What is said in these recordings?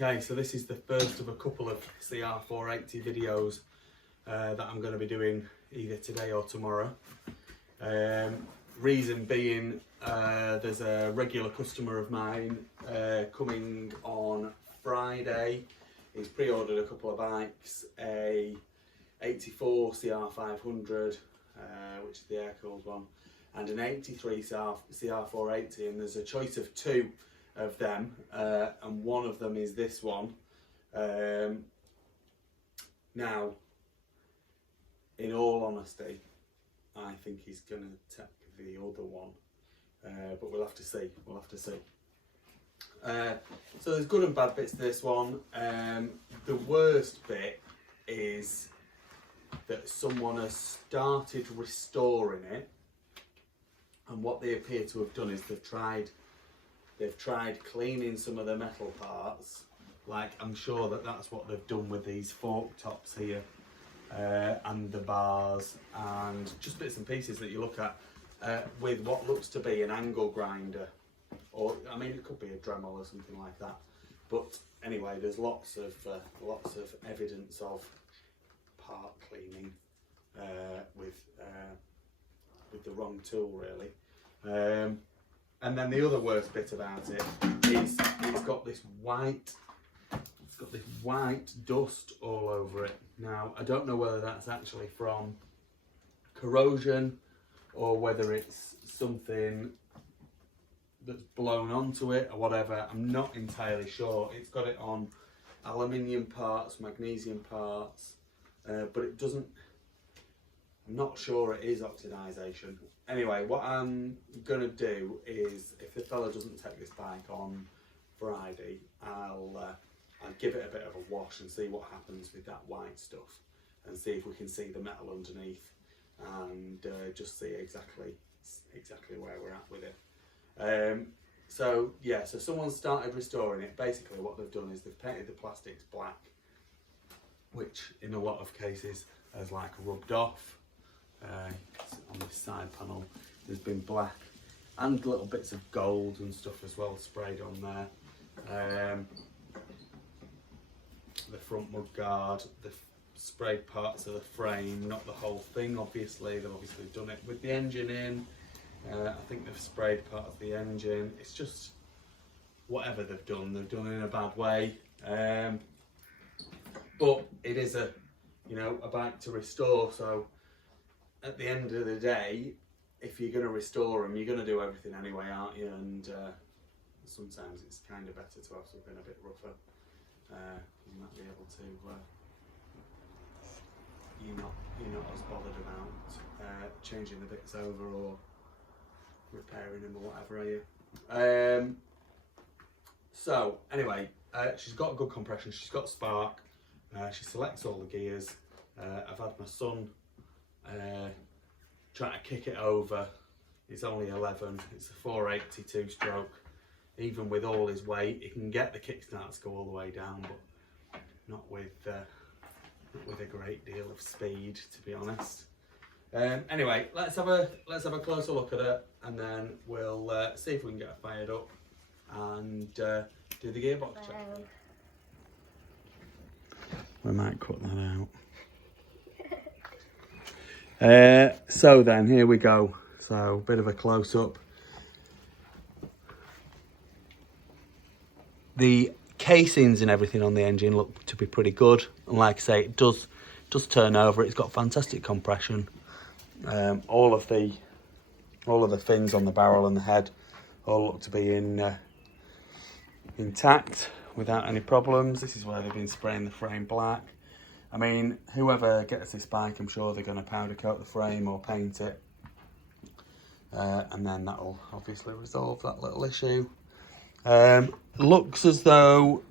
Okay, so this is the first of a couple of CR480 videos that I'm going to be doing either today or tomorrow. Reason being, there's a regular customer of mine coming on Friday. He's pre-ordered a couple of bikes, a 84 CR500, which is the air-cooled one, and an 83 CR480, and there's a choice of two of them, and one of them is this one. Now, in all honesty, I think he's going to take the other one, but we'll have to see. So there's good and bad bits to this one. The worst bit is that someone has started restoring it, and what they appear to have done is they've tried cleaning some of the metal parts. Like, I'm sure that's what they've done with these fork tops here, and the bars, and just bits and pieces that you look at with what looks to be an angle grinder, or I mean it could be a Dremel or something like that. But anyway, there's lots of evidence of part cleaning with the wrong tool, really. And then the other worst bit about it is it's got this white dust all over it. Now, I don't know whether that's actually from corrosion or whether it's something that's blown onto it or whatever. I'm not entirely sure. It's got it on aluminium parts, magnesium parts, but it doesn't, I'm not sure it is oxidisation. Anyway, what I'm going to do is, if the fella doesn't take this bike on Friday, I'll give it a bit of a wash and see what happens with that white stuff, and see if we can see the metal underneath, and just see exactly where we're at with it. So yeah, so someone started restoring it. Basically what they've done is they've painted the plastics black, which in a lot of cases has like rubbed off. On this side panel there's been black and little bits of gold and stuff as well sprayed on there. The front mud guard, the sprayed parts of the frame, not the whole thing obviously. They've obviously done it with the engine in. I think they've sprayed part of the engine. It's just whatever they've done in a bad way. But it is a bike to restore, so at the end of the day, if you're going to restore them, you're going to do everything anyway, aren't you? And sometimes it's kind of better to have something a bit rougher. You might be able to, you're not as bothered about changing the bits over or repairing them or whatever, are you? So anyway, she's got good compression, she's got spark, she selects all the gears. I've had my son trying to kick it over. It's only 11, it's a 482 stroke. Even with all his weight, he can get the kickstart to go all the way down, but not with a great deal of speed, to be honest. Anyway, let's have a closer look at it, and then we'll see if we can get it fired up and do the gearbox check. We might cut that out. So then, here we go. So, a bit of a close-up. The casings and everything on the engine look to be pretty good, and like I say, it does turn over. It's got fantastic compression. All of the fins on the barrel and the head all look to be intact without any problems. This is where they've been spraying the frame black. I mean, whoever gets this bike, I'm sure they're going to powder coat the frame or paint it, and then that'll obviously resolve that little issue. Looks as though,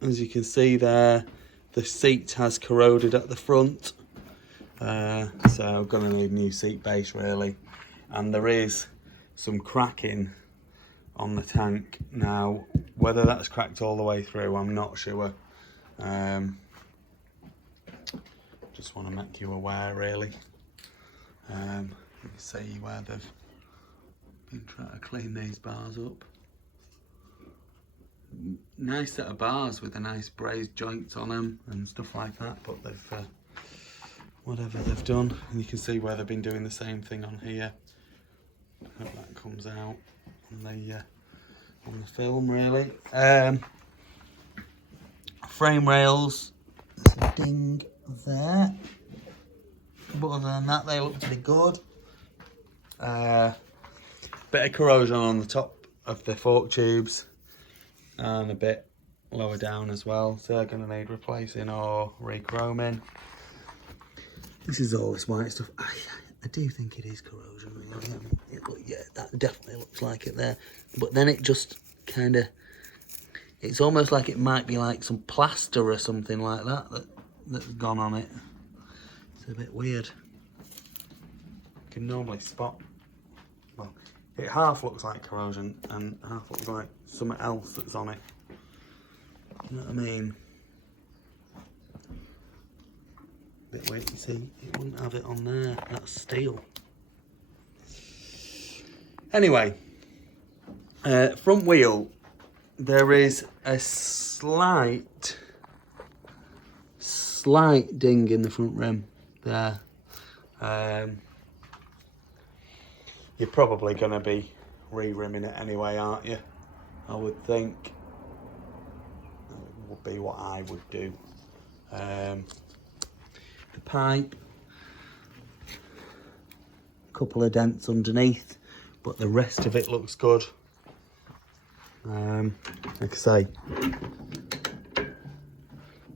as you can see there, the seat has corroded at the front, so going to need a new seat base really, and there is some cracking on the tank. Now, whether that's cracked all the way through, I'm not sure. Just want to make you aware really. Let me see where they've been trying to clean these bars up. nice set of bars with a nice brazed joints on them and stuff like that, but they've whatever they've done, and you can see where they've been doing the same thing on here. I hope that comes out on the film really. Frame rails, there's a ding there, but other than that they look pretty good. Bit of corrosion on the top of the fork tubes and a bit lower down as well, so they're going to need replacing or re-chroming. This is all this white stuff. I do think it is corrosion really. Yeah, that definitely looks like it there, but then it just kind of, it's almost like it might be like some plaster or something like that that's gone on it. It's a bit weird. You can normally spot, well, it half looks like corrosion and half looks like something else that's on it. You know what I mean? Bit wait and see. It wouldn't have it on there. That's steel. Anyway, front wheel. There is a slight ding in the front rim there. You're probably going to be re-rimming it anyway, aren't you? I would think that would be what I would do. The pipe, a couple of dents underneath, but the rest of it looks good. Like I say,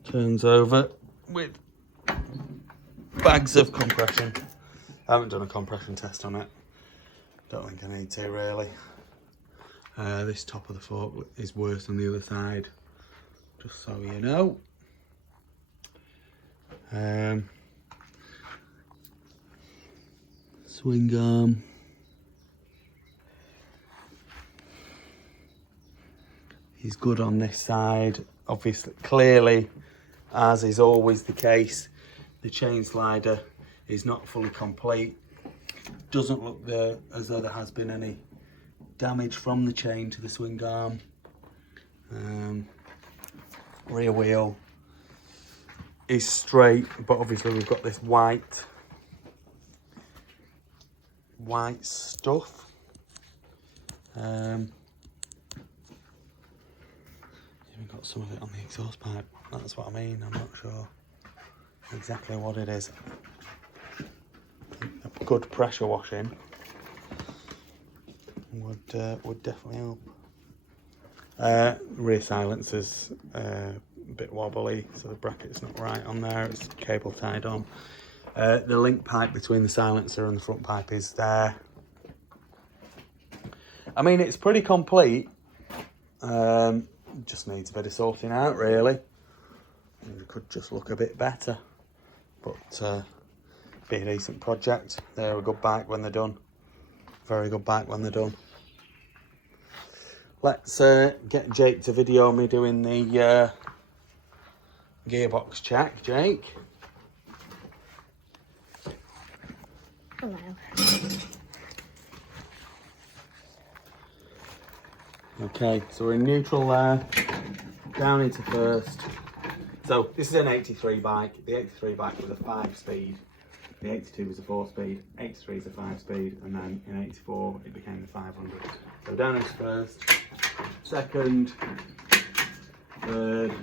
turns over with bags of compression. I haven't done a compression test on it. Don't think I need to really. This top of the fork is worse than the other side, just so you know. Swing arm. He's good on this side. Obviously, clearly, as is always the case, the chain slider is not fully complete. Doesn't look as though there has been any damage from the chain to the swing arm. Rear wheel is straight, but obviously we've got this white stuff. Even got some of it on the exhaust pipe. That's what I mean. I'm not sure exactly what it is. A good pressure washing would definitely help. Rear silencer's a bit wobbly, so the bracket's not right on there. It's cable tied on. The link pipe between the silencer and the front pipe is there. I mean, it's pretty complete. Just needs a bit of sorting out, really. It could just look a bit better, but be a decent project. They're a good bike when they're done. Very good bike when they're done. Let's get Jake to video me doing the gearbox check. Jake. Hello. Okay, so we're in neutral there, down into first. So this is an 83 bike. The 83 bike was a 5-speed. The 82 was a 4-speed. 83 is a 5-speed, and then in 84 it became the 500. So down into first, second, third,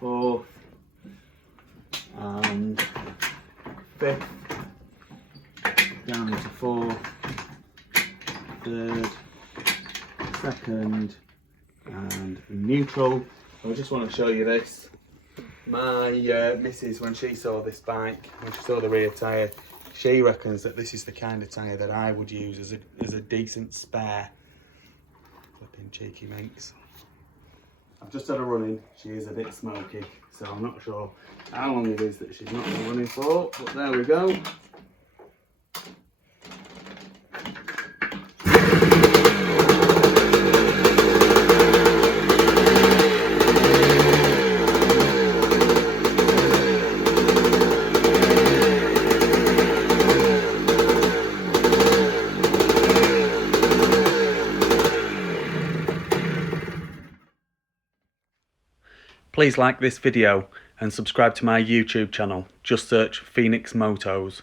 fourth, and fifth. Down into fourth, third, second, and neutral. I just want to show you this. My missus, when she saw this bike, when she saw the rear tyre, she reckons that this is the kind of tyre that I would use as a decent spare. Flipping cheeky minx. I've just had a run in. She is a bit smoky, so I'm not sure how long it is that she's not been running for, but there we go. Please like this video and subscribe to my YouTube channel. Just search Phoenix Motos.